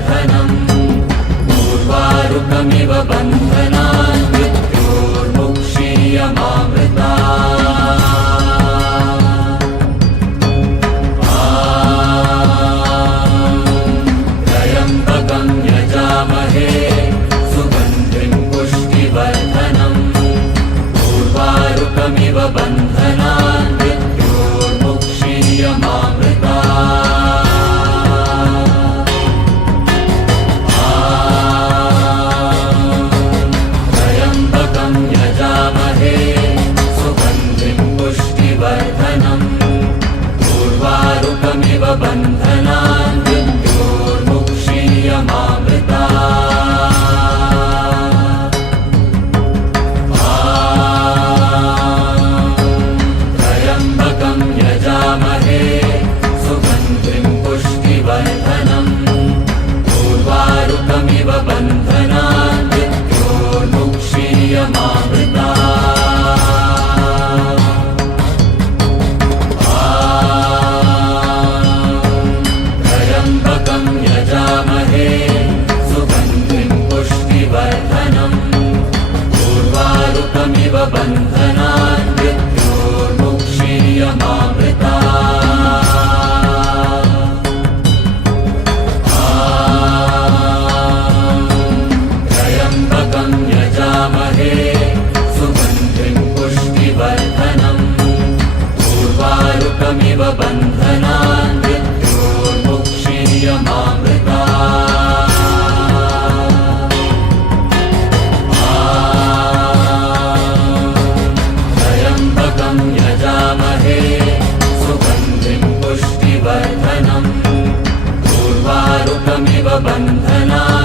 पुष्टिवर्धनम् उर्वारुकमिव बन्धनान् मृत्योर्मुक्षीयमामृतात् त्र्यम्बकं यजामहे सुगन्धिं पुष्टिवर्धनम् उर्वारुकमिव बन्धनान् त्र्यम्बकं यजामहे सुगन्धिं पुष्टिवर्धनम् उर्वारुकमिव बन्धनान् मृत्योर्मुक्षीयमामृतात् त्र्यम्बकं यजामहे सुगन्धिं पुष्टिवर्धनम् उर्वारुकमिव बन्धनान् त्र्यम्बकं यजामहे सुगन्धिं पुष्टिवर्धनम् उर्वारुकमिव बन्धनान् त्र्यम्बकं यजामहे सुगन्धिं पुष्टिवर्धनम् उर्वारुकमिव बन्धनान् त्र्यम्बकं यजामहे सुगन्धिं पुष्टिवर्धनम् उर्वारुकमिव बन्धनान्